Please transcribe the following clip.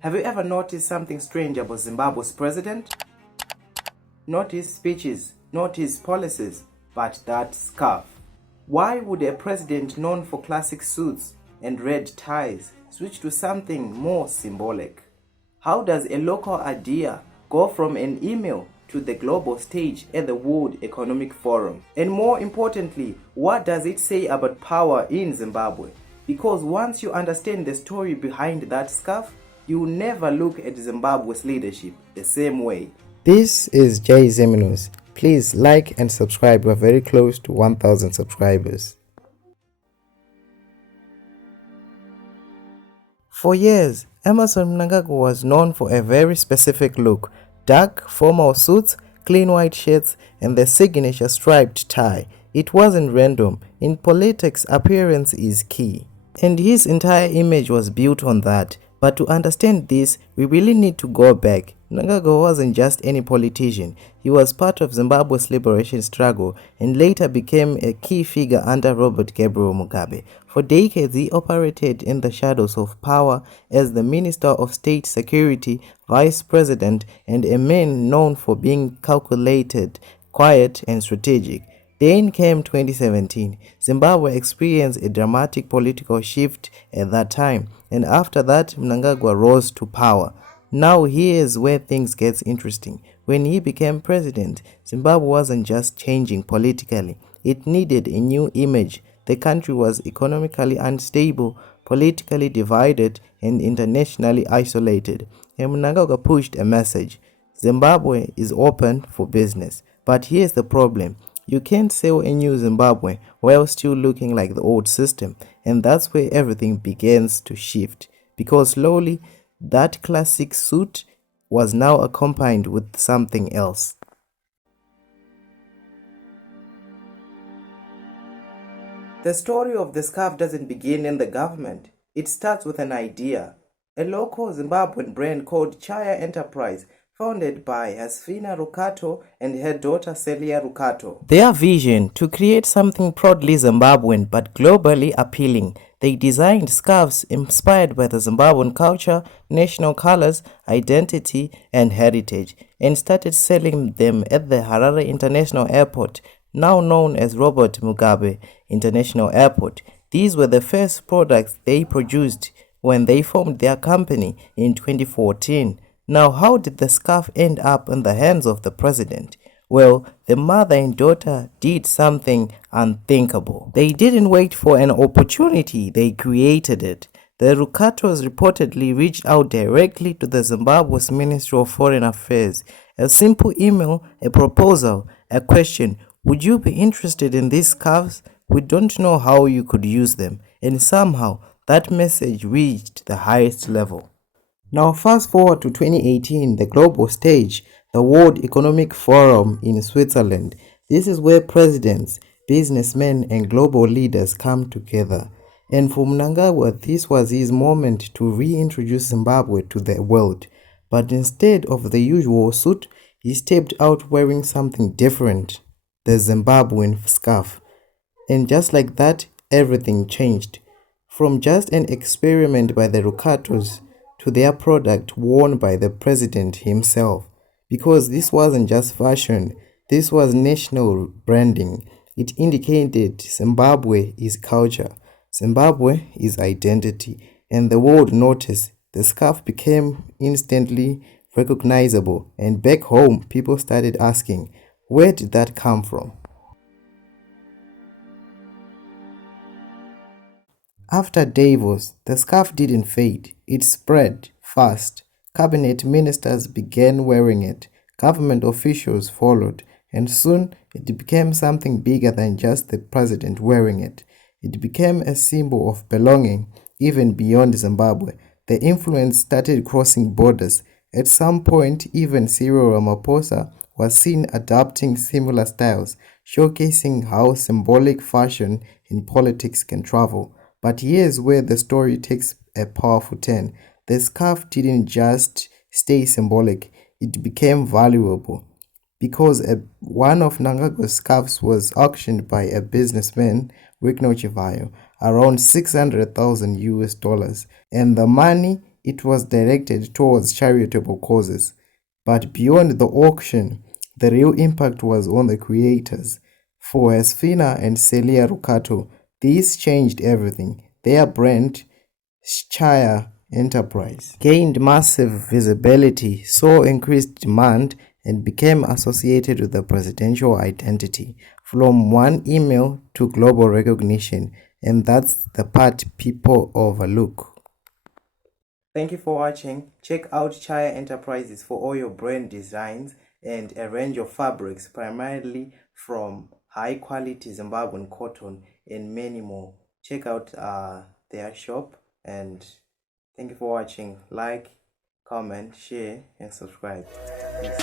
Have you ever noticed something strange about Zimbabwe's president? Not his speeches, not his policies, but that scarf. Why would a president known for classic suits and red ties switch to something more symbolic? How does a local idea go from an email to the global stage at the World Economic Forum? And more importantly, what does it say about power in Zimbabwe? Because once you understand the story behind that scarf, you will never look at Zimbabwe's leadership the same way. This is Jay Zeminus. Please like and subscribe. We're very close to 1,000 subscribers. For years, Emmerson Mnangagwa was known for a very specific look: dark, formal suits, clean white shirts, and the signature striped tie. It wasn't random. In politics, appearance is key. And his entire image was built on that. But to understand this, we really need to go back. Mnangagwa wasn't just any politician. He was part of Zimbabwe's liberation struggle and later became a key figure under Robert Gabriel Mugabe. For decades, he operated in the shadows of power as the Minister of State Security, Vice President, and a man known for being calculated, quiet, and strategic. Then came 2017. Zimbabwe experienced a dramatic political shift at that time, and after that, Mnangagwa rose to power. Now here's where things get interesting. When he became president, Zimbabwe wasn't just changing politically. It needed a new image. The country was economically unstable, politically divided, and internationally isolated. And Mnangagwa pushed a message: Zimbabwe is open for business. But here's the problem. You can't sell a new Zimbabwe while still looking like the old system, and that's where everything begins to shift. Because slowly, that classic suit was now accompanied with something else. The story of the scarf doesn't begin in the government. It starts with an idea. A local Zimbabwean brand called Chjaa Enterprise, founded by Hesphina Rukato and her daughter Celia Rukato. Their vision: to create something proudly Zimbabwean but globally appealing. They designed scarves inspired by the Zimbabwean culture, national colors, identity, and heritage, and started selling them at the Harare International Airport, now known as Robert Mugabe International Airport. These were the first products they produced when they formed their company in 2014. Now, how did the scarf end up in the hands of the president? Well, the mother and daughter did something unthinkable. They didn't wait for an opportunity, they created it. The Rukatos reportedly reached out directly to the Zimbabwe's Ministry of Foreign Affairs. A simple email, a proposal, a question: would you be interested in these scarves? We don't know how you could use them. And somehow, that message reached the highest level. Now fast forward to 2018, the global stage, the World Economic Forum in Switzerland. This is where presidents, businessmen, and global leaders come together. And for Mnangagwa, this was his moment to reintroduce Zimbabwe to the world. But instead of the usual suit, he stepped out wearing something different: the Zimbabwean scarf. And just like that, everything changed. From just an experiment by the Rukatos to their product worn by the president himself. Because this wasn't just fashion, this was national branding. It indicated Zimbabwe is culture, Zimbabwe is identity, and the world noticed. The scarf became instantly recognizable, and back home people started asking, where did that come from? After Davos, the scarf didn't fade. It spread fast. Cabinet ministers began wearing it. Government officials followed. And soon, it became something bigger than just the president wearing it. It became a symbol of belonging, even beyond Zimbabwe. The influence started crossing borders. At some point, even Cyril Ramaphosa was seen adopting similar styles, showcasing how symbolic fashion in politics can travel. But here's where the story takes a powerful turn. The scarf didn't just stay symbolic, it became valuable. Because one of Mnangagwa's scarves was auctioned by a businessman, Wickno Chivayo, around $600,000 US, and the money it was directed towards charitable causes. But beyond the auction, the real impact was on the creators. For Hesphina and Celia Rukato, this changed everything. Their brand, Chjaa Enterprise, gained massive visibility, saw increased demand, and became associated with the presidential identity. From one email to global recognition, and that's the part people overlook. Thank you for watching. Check out Chjaa Enterprises for all your brand designs and a range of fabrics, primarily from high quality Zimbabwean cotton and many more. Check out their shop, and thank you for watching. Like, comment, share, and subscribe. Peace.